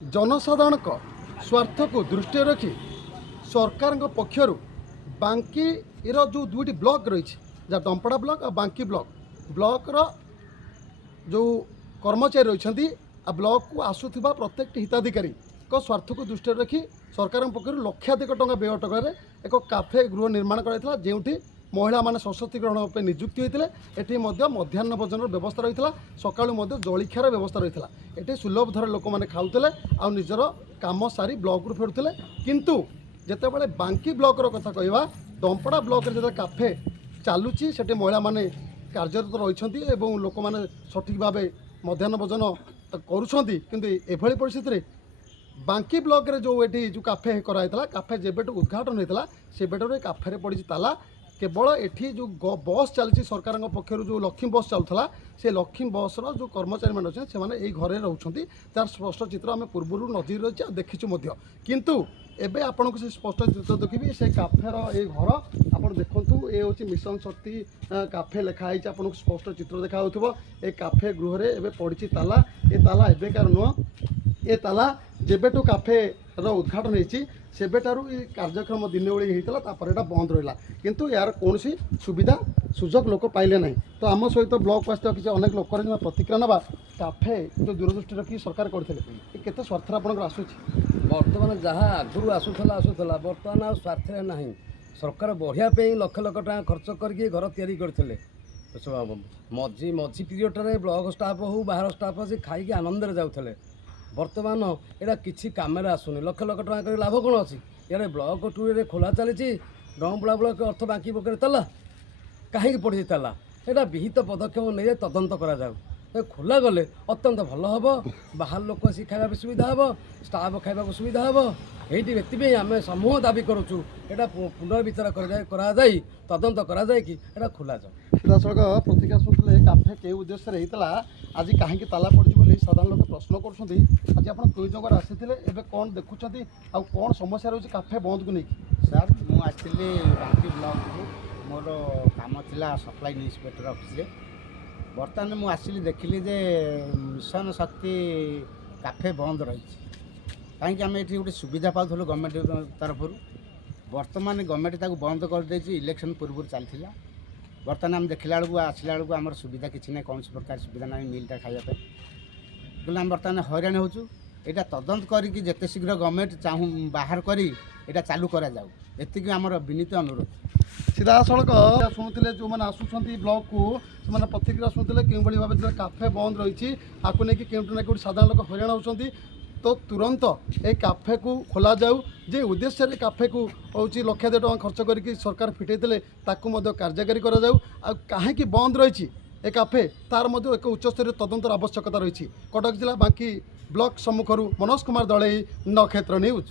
जनसाधारण स्वार्थ को दृष्टि रखी सरकार पक्षर बांकी जो दुईटी ब्लॉक रही जहाँ डंपड़ा ब्लॉक और बांकी ब्लॉक जो कर्मचारी रही ब्लॉक को आसुवा प्रत्येक हिताधिकारी स्वार्थ को दृष्टि रखी सरकार पक्ष लक्षाधिक टंका व्यय टकर एक काफे गृह निर्माण कराइला जो महिला माने सशक्तिकरण पे नियुक्ति होते एटी मध्याह्न भोजन व्यवस्था रही सकाळु जलखियार व्यवस्था रही एटी सुलभ दर लोक मैंने खाऊले आ निजर काम सारी ब्लॉक रु फेरुले किंतु जितेबाला बांकी ब्लॉक कथा कहवा डंपड़ा ब्लॉक जो काफे चलुची से महिला माने कार्यरत रही लोक मैंने सठिक भाव मध्याह्न भोजन करुँच किभली परिस्थिति बांकी ब्लॉक रे जो एटी जो काफे कराइला काफे जेबेटू उद्घाटन होता से बेटर काफे पड़ी ताला केवल एठी जो बस चलती सरकार पक्षर जो लक्ष्मी बस चलूला से लक्ष्मी बस जो कर्मचारी मैंने अच्छे से यही घरे रोचे तार स्पष्ट चित्र आम पूर्व नजर रही देखीचु किंतु एबे आपन को से स्पष्ट चित्र देखिए से काफेर ये घर आप देखु ये हूँ मिशन शक्ति काफे लिखाई आपको स्पष्ट चित्र देखा ये काफे गृह एवं पड़ी ताला ये ताला एबेकार नुह ये ताला जेबेटू काफे उद्घाटन होती सेबेटारू ये कार्यक्रम दिन ओली होता यहाँ बंद रहा किंतु यार कौन सुविधा सुजोग लोक पाइले ना तो आम सहित ब्लॉक आस किसी अनेक लोक प्रतिक्रिया ना काफे जो दूरदृष्टि रखी सरकार करते केते स्वार्थ आपंकर आसूची बर्तमान जहाँ आगुरी आसूला बर्तमान आ स्वार्थ ना सरकार बढ़िया लक्ष लक्ष टाँग खर्च करके घर तैयारी करते मझी मझी पीरियड ब्लॉक स्टाफ हो बाहर स्टाफ आसी खाई आनंद जाऊे बर्तमान यहाँ किसी कम आसुनी लक्ष लक्ष टाँग कर लाभ कौन अच्छी यार ब्लॉक टूर खोला चली डंपड़ा ब्लॉक अर्थ बाकी पकड़े ताला कहीं पड़ी ताला यहाँ विहित पदक्षेप नहीं तदंत करा खोला गले अत्यंत भल हम बाहर लोक आसी खावा सुविधा हम स्टाफ खावा सुविधा हम ये आम समूह दाबी करुचु यहाँ पुनर्विचार करा तदंत करा कि खोला जाए सीधासख प्रतिक्रिया शुणुते काफे के उद्देश्य होता आज कहीं ताला पड़ी साधारण लोग प्रश्न कर आज आप कई जगह आसी कौन देखुं आ कौन समस्या रही काफे बंद को लेकिन सर मुझे बांकी ब्लॉक को मोर काम था सप्लाई इन्सपेक्टर ऑफिस बर्तमान मुझे आसिली देखिली जे मिशन शक्ति काफे बंद रही कहीं आम ये गोटे सुविधा पाऊँ गवर्नमेंट तरफ बर्तमान गवर्नमेंट बंद कर दे इलेक्शन पूर्व चलता बर्तमान आम देखला बेलू आसला बेलू आम सुविधा किसी ना कौन प्रकार सुविधा ना मिलटा खावाई बोले आम बर्तमान हैरान होचु यहाँ तदंत करके जिते शीघ्र गवर्नमेंट चाहूँ बाहर करी यहाँ चालू करा जाऊ एतिक आमर विनीत अनुरोध सीधा सड़क शुणुते जो मैंने आसुँच ब्लॉक को से प्रतिक्रिया शुणुते क्यों भाव जो काफे बंद रही आपको लेकिन क्योंटू ना कौट साधारण लोक हैरान होती तो तुरंत ए काफे को खोल जाऊ जे उद्देश्य काफे को हूँ लक्षाधिक टଙ୍କା खर्च करके सरकार फिटेले ताकू कार्यकारी करा जाऊ आ कहीं बंद रही ए काफे तार एक उच्चस्तरीय तदंतर आवश्यकता रही कटक जिला बांकी ब्लॉक सम्मुखर मनोज कुमार दलई नक्षत्र न्यूज।